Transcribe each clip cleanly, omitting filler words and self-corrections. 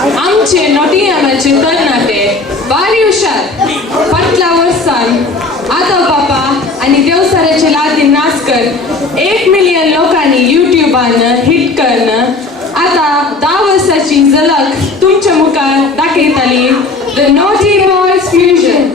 आमचे नोटियामाचे तरणाटे वारी हुशार फाटल्या वर्सान आदव बापा आणि देवसाऱ्याचे लादीन नाचकर 1 मिलियन लोकांनी युट्यूबान हिट करणं आता 10 वर्षाची झलक तुमच्या मुखार दाखयताली the naughty boys fusion.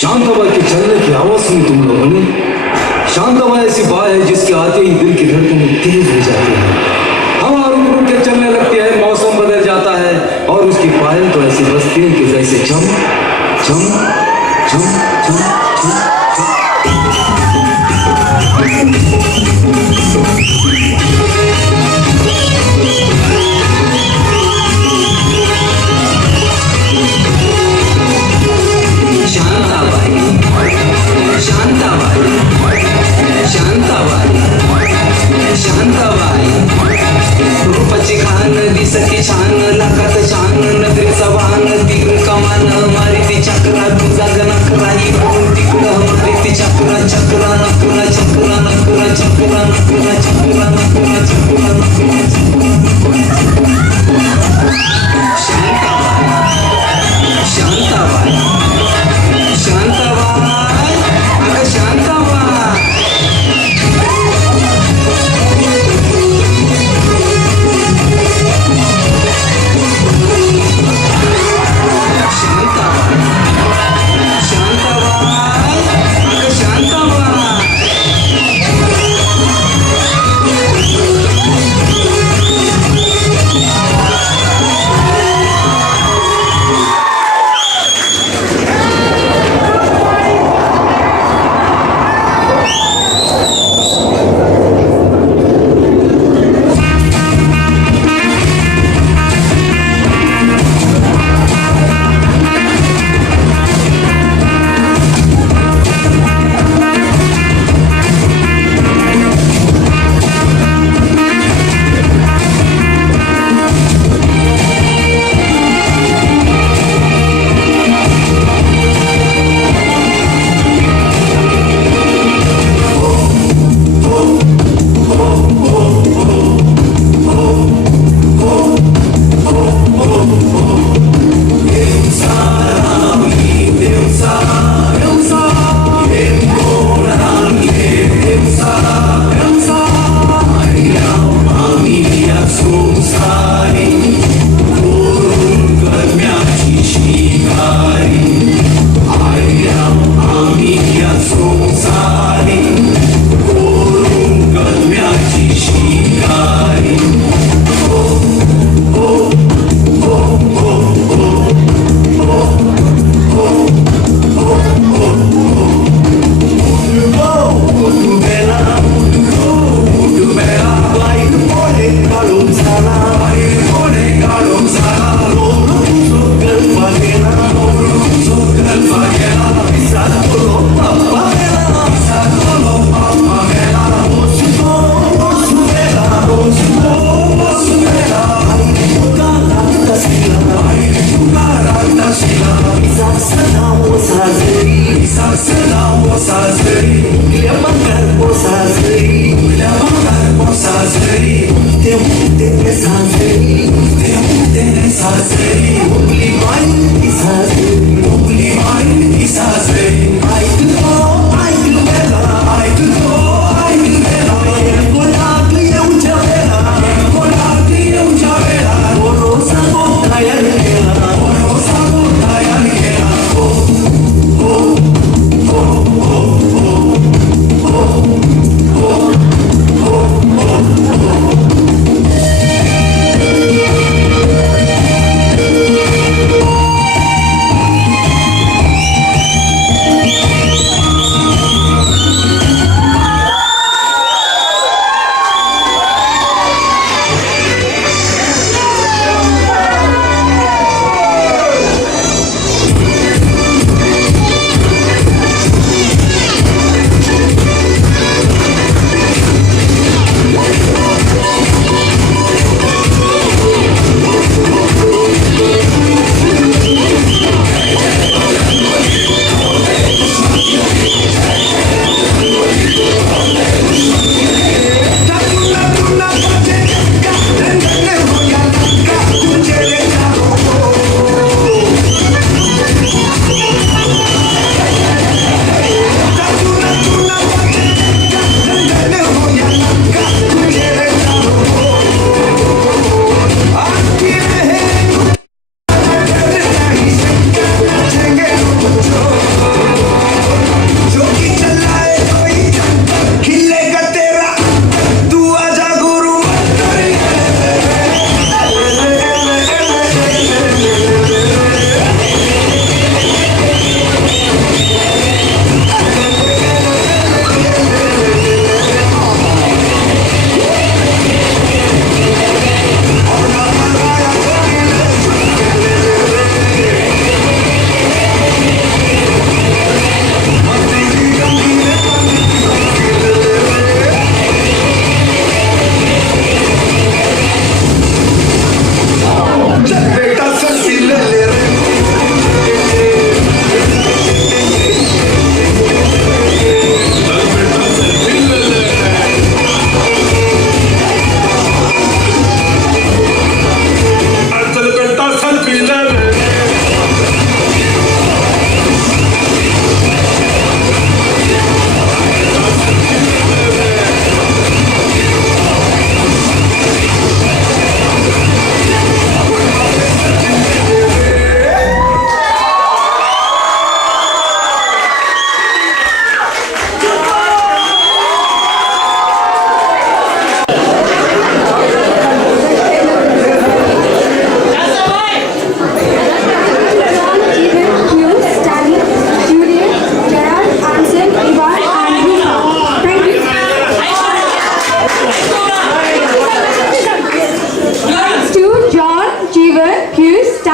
Shantabai के चलने की आवाज सुनी तुम लोगों ने? शांताबाई ऐसी बात है जिसके आते ही दिल की धड़कनें तेज हो जाती है, हवा रुक रुक के चलने लगती है, मौसम बदल जाता है और उसकी पायल तो ऐसी बजती है कि जैसे चम चम चम चम चम रूपाची खान दिसती छान लाखात छान नजरेचा वाहन तीर कमान मारी ती चक्रा तुझा गणकरा इकडून तिकडं मारी ती चक्रा चक्रा नकरा चक्रा नकरा चक्रा नकरा चक्रा नकरा चक्रा नकरा शांताबाई शांताबाई अगं Shantabai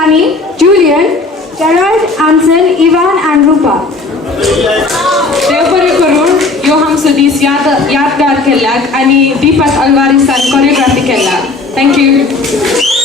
Danny, Julian, Gerard, Anson, Ivan and Rupa. देव बरें करून ह्यो आमचो दीस यादगार केल्याक आनी दीपक अल्वारिसान कोरियोग्राफी केला. थँक्यू.